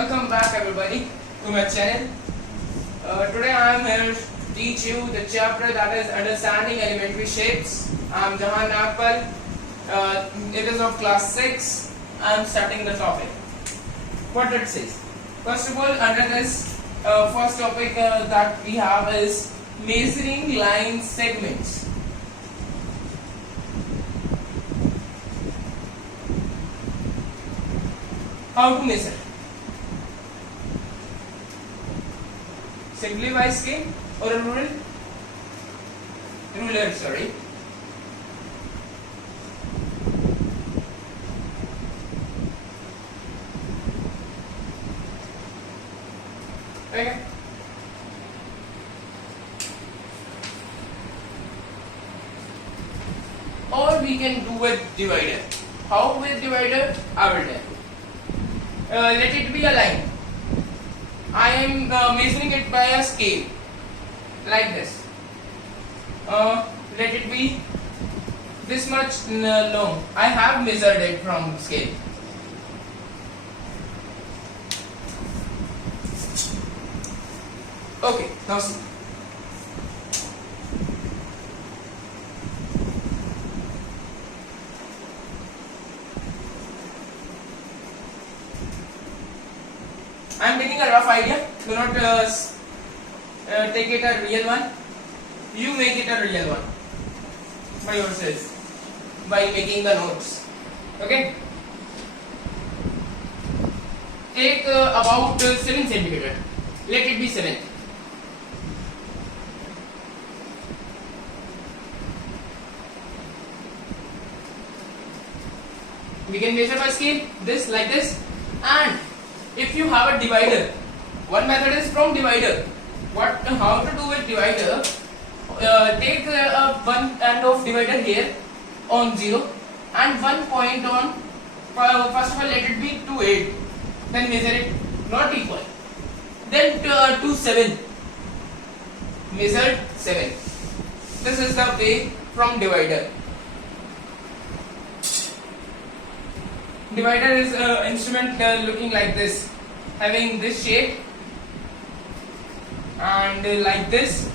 Welcome back everybody to my channel. Today I am here to teach you the chapter that is Understanding Elementary Shapes. I am Jahan Nagpal. It is of class 6. I am starting the topic. What it says. First of all, under this first topic that we have is measuring line segments. How to measure? Simply by scale or a ruler? Ruler, sorry. Okay. Or we can do with divider. How with divider? I will tell you. Let it be a line. I am measuring it by a scale like this. Let it be this much long. I have measured it from scale. Okay, now see. I am taking a rough idea. Do not take it a real one. You make it a real one by yourself by making the notes. Okay. Take about 7 centimeter. Let it be 7. We can measure by scale this like this, and if you have a divider, one method is from divider. How to do with divider? Take one end of divider here on 0 and one point on. First of all, let it be 2 8. Then measure it not equal. Then to 7. Measured 7. This is the way from divider. Divider is an instrument looking like this, having this shape and like this,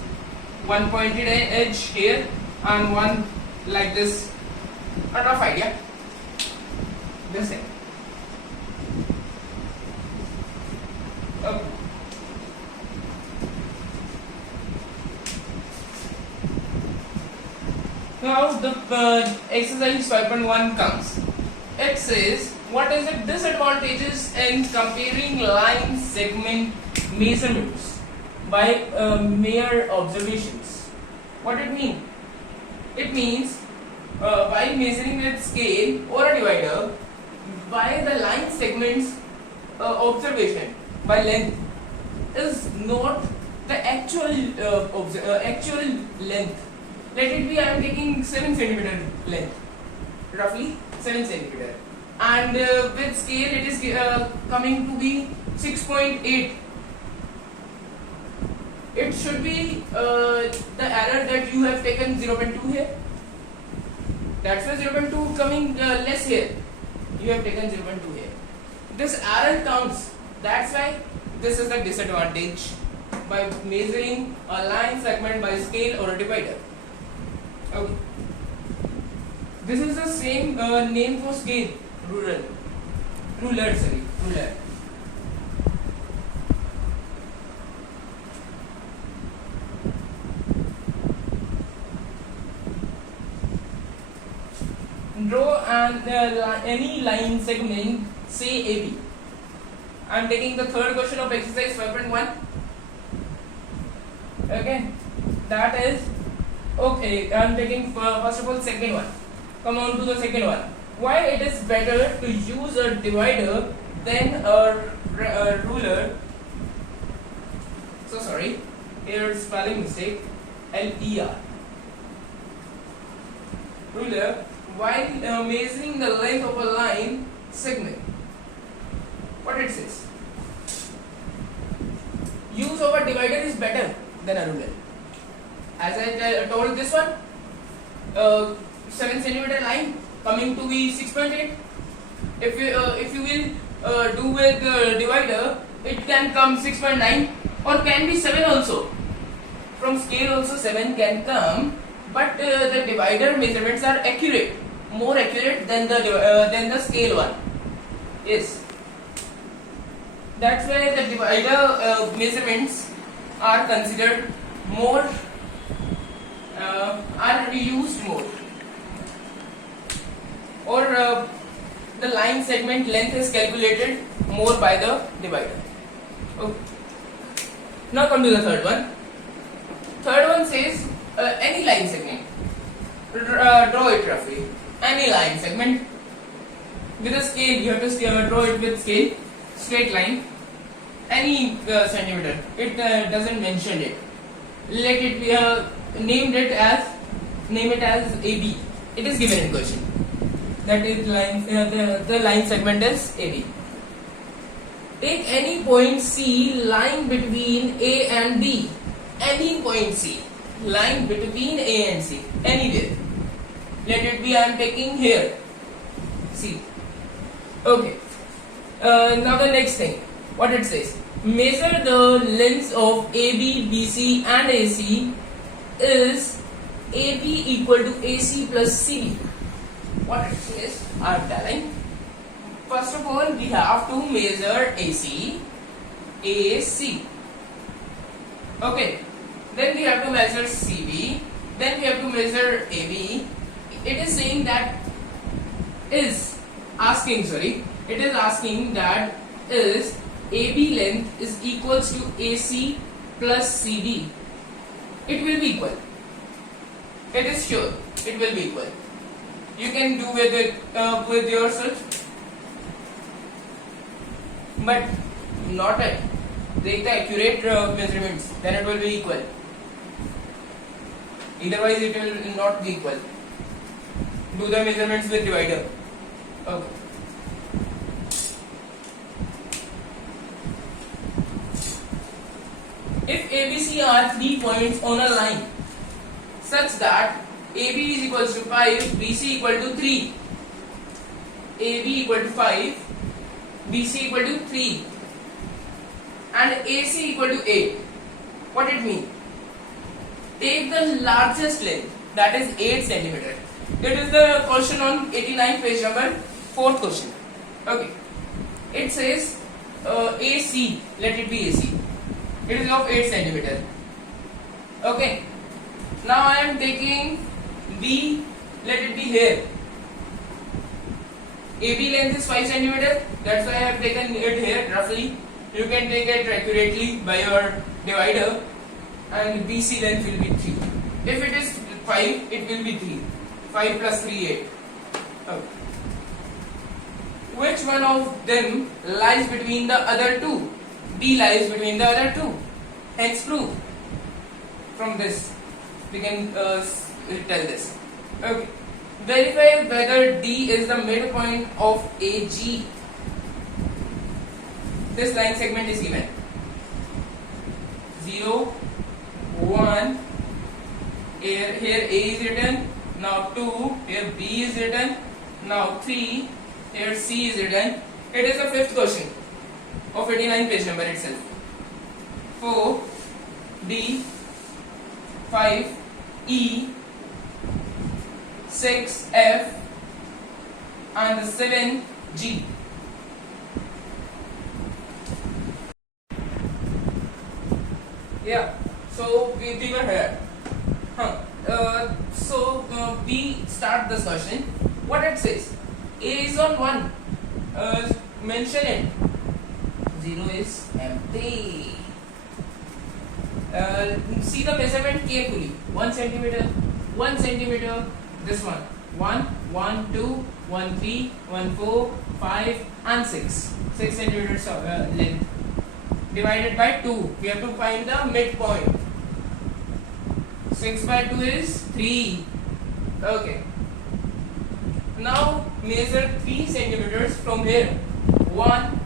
one pointed edge here and one like this. A rough idea. This thing. Okay. Now the exercise 5.1 comes. It says, what is the disadvantages in comparing line segment measurements by mere observations? What it means? It means by measuring with scale or a divider, by the line segments observation by length is not the actual length. Let it be I am taking 7 centimeter length, roughly 7 centimeter, and with scale it is coming to be 6.8. It should be the error that you have taken 0.2 here. That's why 0.2 coming less here. You have taken 0.2 here. This error counts. That's why this is the disadvantage by measuring a line segment by scale or a divider. Okay. This is the same name for scale, ruler. Ruler. Draw any line segment, say AB. I am taking the third question of exercise 5.1. Okay, that is okay. I am taking first of all second one. Come on to the second one. Why it is better to use a divider than a ruler? So sorry, here spelling mistake. LER. Ruler. While measuring the length of a line segment. What it says? Use of a divider is better than a ruler. As I told this one, 7 centimeter line coming to be 6.8. If you will do with divider, it can come 6.9 or can be 7 also. From scale also 7 can come, but the divider measurements are accurate, more accurate than the scale one. Yes, that's why the divider measurements are considered more, are used more, or the line segment length is calculated more by the divider. Okay. Now come to the third one. Third one says any line segment. Draw it roughly. Any line segment with a scale. You have to draw it with scale. Straight line. Any centimeter. It doesn't mention it. Let it be name it as AB. It is given in question. That is line. The line segment is AB. Take any point C lying between A and B. Any point C lying between A and C. Anywhere. Let it be, I am taking here C. Okay. Now the next thing. What it says. Measure the lengths of AB, BC and AC is AB equal to AC plus CD. What it says, I am telling. First of all, we have to measure AC. Okay. Then we have to measure CD. Then we have to measure AB. It is saying that is asking that is AB length is equals to AC plus CD. It will be equal. It is sure. It will be equal. You can do with it with yourself. But not it. Take the accurate measurements, then it will be equal. Otherwise, it will not be equal. Do the measurements with divider. Okay. If ABC are 3 points on a line such that AB is equals to 5, BC equal to 3, AB equal to 5, BC equal to 3 and AC equal to 8. What it means? Take the largest length, that is 8 centimeter. It is the question on 89 page number 4th question. Okay. It says AC, let it be AC. It is of 8 centimeter. Okay. Now I am taking B, let it be here. AB length is 5 centimeter. That's why I have taken it here roughly. You can take it accurately by your divider, and BC length will be 3. If it is 5, it will be 3. 5 plus 3, 8. Okay. Which one of them lies between the other two? D lies between the other two. Hence proof. From this, we can tell this. Okay. Verify whether D is the midpoint of AG. This line segment is given. 0, 1, here A is written, now 2, here B is written, now 3, here C is written. It is the 5th question of 89 page number itself. 4, D, 5, E, 6, F and the 7, G. Yeah, so we were here. We start this question. What it says? A is on 1. Mention it. 0 is empty. See the measurement carefully. 1 centimeter, 1 centimeter. This one. 1, 1, 2, 1, 3, 1, 4, 5 and 6. 6 centimeters of length. Divided by 2. We have to find the midpoint. 6 by 2 is 3. Okay. Now measure 3 centimeters from here. 1,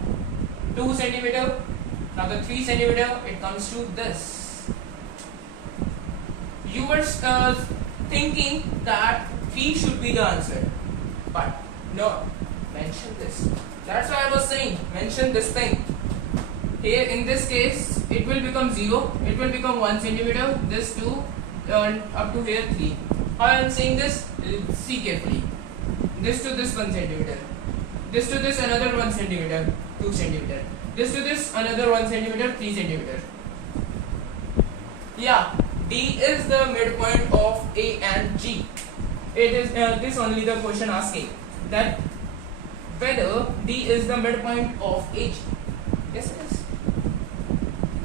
2 centimeter. Now the 3 centimeter, it comes to this. You were thinking that 3 should be the answer. But no. Mention this. That's why I was saying mention this thing. Here in this case it will become 0, it will become 1 centimeter, this 2 and up to here 3. How I am saying this? See carefully. This to this 1 centimeter, this to this another 1 centimeter, 2 centimeter, this to this another 1 centimeter, 3 centimeter. Yeah, D is the midpoint of A and G. It is this only the question asking that whether D is the midpoint of AG. Yes, it is.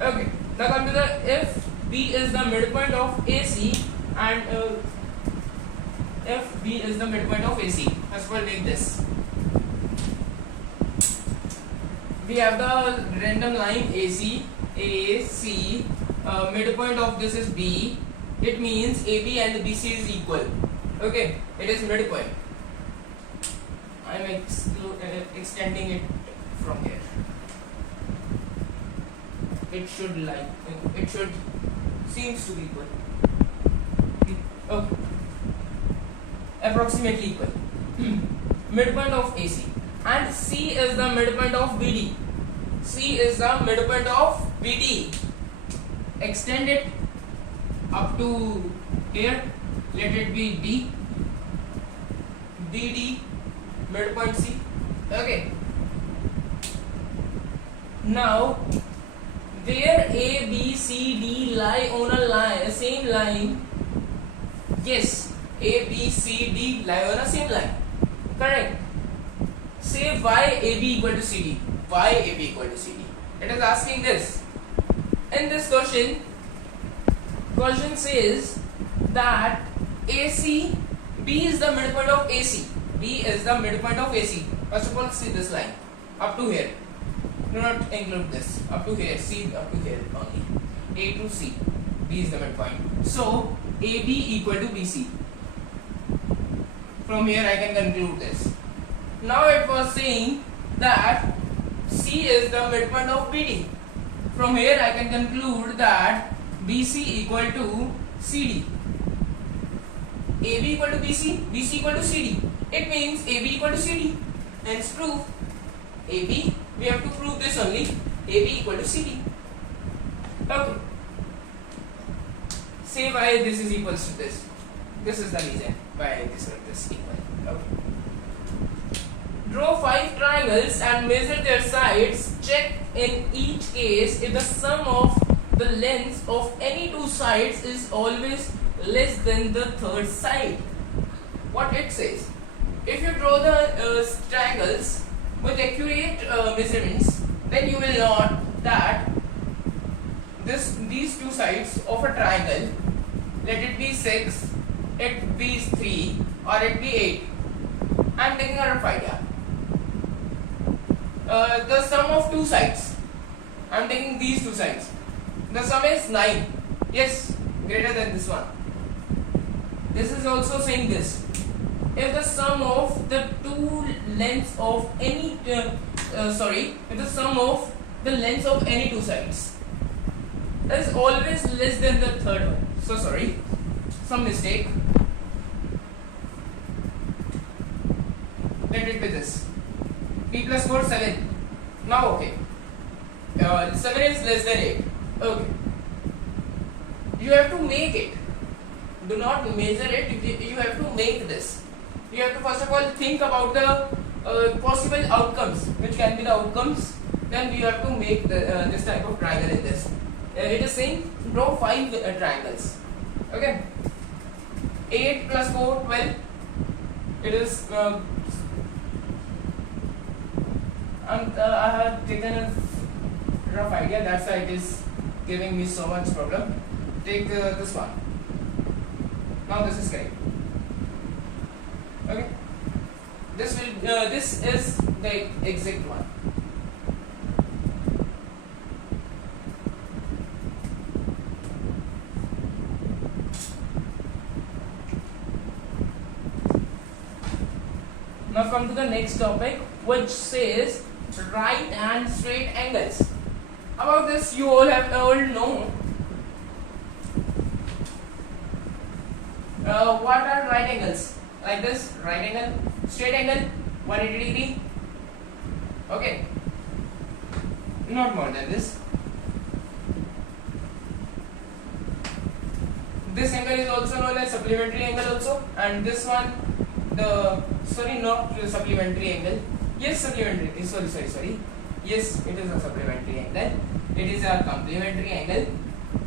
Okay, now come to the if B is the midpoint of AC and if B is the midpoint of AC. First of all, make this. We have the random line AC, midpoint of this is B. It means AB and BC is equal. Okay, it is midpoint. I am extending it from here. It should seems to be equal. Okay, approximately equal. Midpoint of AC, and C is the midpoint of BD. C is the midpoint of BD. Extend it up to here. Let it be D. BD midpoint C. Okay. Now, where A, B, C, D lie on a same line. Yes, A, B, C, D lie on a same line. Correct. Say why AB equal to CD. Why AB equal to CD? It is asking this. In this question says that AC, B is the midpoint of AC. B is the midpoint of AC. First of all, see this line up to here. Do not include this. Up to here, C up to here only. A to C. B is the midpoint. So AB equal to BC. From here I can conclude this. Now it was saying that C is the midpoint of BD. From here I can conclude that BC equal to CD. AB equal to BC, BC equal to CD. It means AB equal to CD. Hence proof. AB, we have to prove this only. AB equal to CD. Okay. Say why this is equals to this. This is the reason why this is equal. Okay. Draw 5 triangles and measure their sides. Check in each case if the sum of the lengths of any two sides is always less than the third side. What it says, if you draw the triangles with accurate measurements, then you will note that these two sides of a triangle, let it be 6, it be 3 or it be 8. I am taking a rough idea. The sum of two sides, I am taking these two sides. The sum is 9. Yes, greater than this one. This is also saying this. If the sum of the two lengths of any if the sum of the lengths of any two sides is always less than the third one. So sorry, some mistake. Let it be this. P plus 4 7. Now okay. 7 is less than 8. Okay. You have to make it. Do not measure it. You have to make this. You have to first of all think about the possible outcomes. Which can be the outcomes. Then you have to make this type of triangle in this. It is saying draw 5 triangles. Okay. 8 plus 4 12. It is. I have taken a rough idea. That's why it is giving me so much problem. Take this one. Now this is correct. Okay. This is the exact one. Now come to the next topic, which says right and straight angles. About this you all know. What are right angles? Like this, right angle, straight angle, 180 degree. Okay, not more than this. This angle is also known as supplementary angle also, and this one, the sorry, not the supplementary angle. Yes, supplementary. Sorry. Yes, it is a supplementary angle. It is a complementary angle.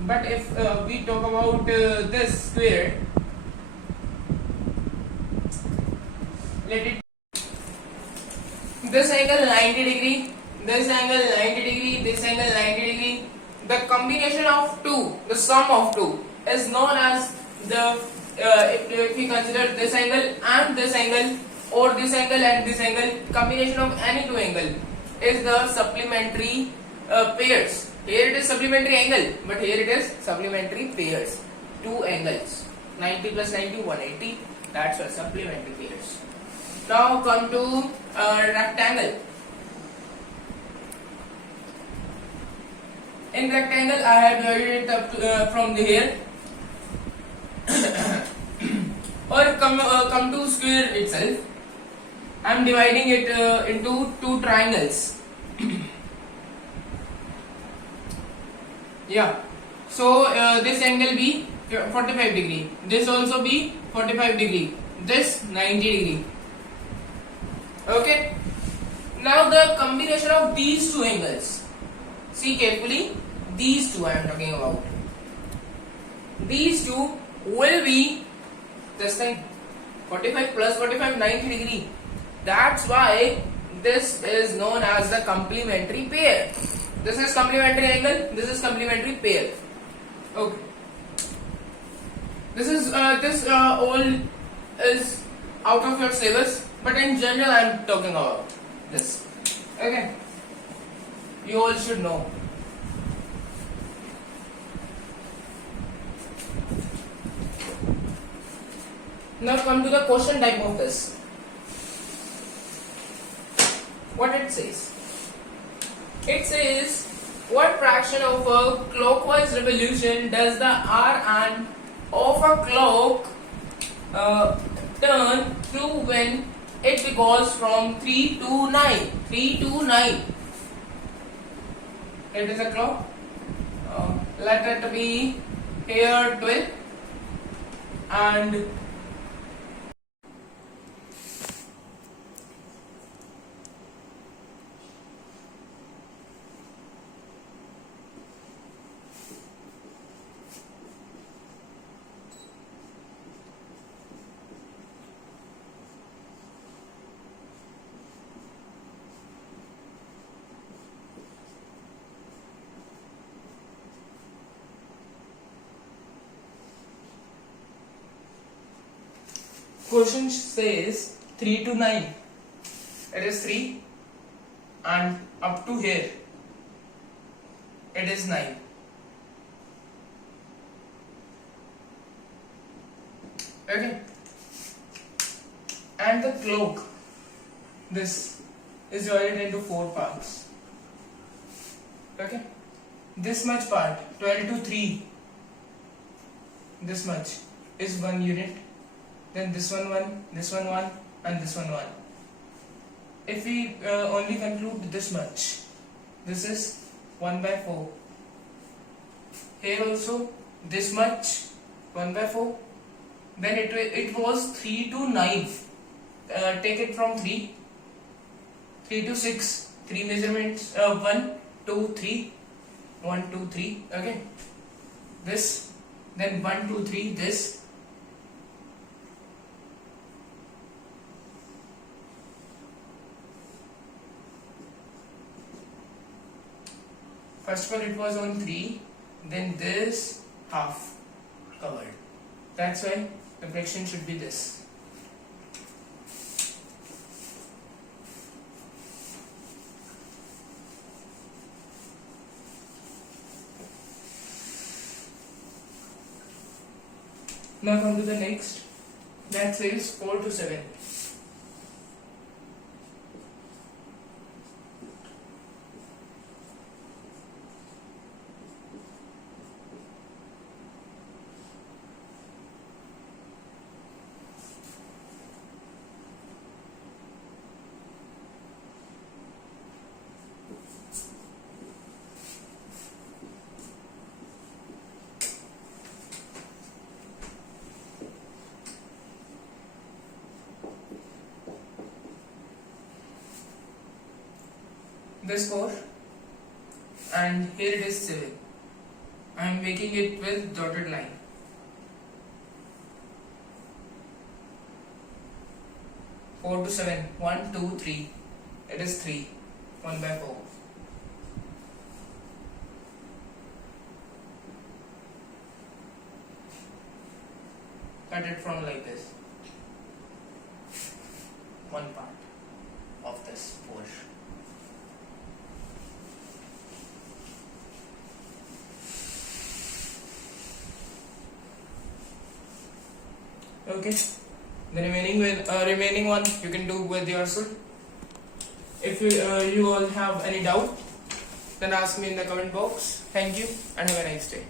But if we talk about this square, let it. This angle 90 degree. This angle 90 degree. This angle 90 degree. The combination of two, the sum of two, is known as the if we consider this angle and this angle, or this angle and this angle, combination of any two angle is the supplementary pairs. Here it is supplementary angle, but here it is supplementary pairs. Two angles, 90 plus 90, 180. That's a supplementary pairs. Now come to rectangle. In rectangle, I have divided it up to, from here. Or come to square itself. I am dividing it into two triangles. Yeah. So this angle be 45 degree. This also be 45 degree. This 90 degree. Okay. Now the combination of these two angles. See carefully. These two I am talking about. These two will be this thing, 45 plus 45, 90 degree. That's why this is known as the complementary pair. This is complementary angle. This is complementary pair. Okay. This is all is out of your syllabus, but in general I am talking about this. Okay. You all should know. Now come to the question type of this. What it says? It says, what fraction of a clockwise revolution does the R&, of a clock turn through when it goes from 3 to 9? 3 to 9. It is a clock. Let it be here 12 and question says 3 to 9. It is 3 and up to here it is 9. Okay. And the clock, this is divided into 4 parts. Okay. This much part, 12 to 3, this much is 1 unit. Then this one 1, this one 1, and this one 1. If we only conclude this much, this is 1 by 4. Here also this much, 1 by 4. Then it was 3 to 9. Take it from 3 to 6. 3 measurements, 1, 2, 3. 1, 2, 3. Okay. This, then 1, 2, 3. This. First of all, it was on 3, then this half covered. That's why the fraction should be this. Now come to the next. That says 4 to 7. this 4 and here it is 7. I am making it with dotted line. 4 to 7, 1, 2, 3. It is 3, 1 by 4. Cut it from like this. One part of this portion. Okay. The remaining one you can do with yourself. If you all have any doubt, then ask me in the comment box. Thank you and have a nice day.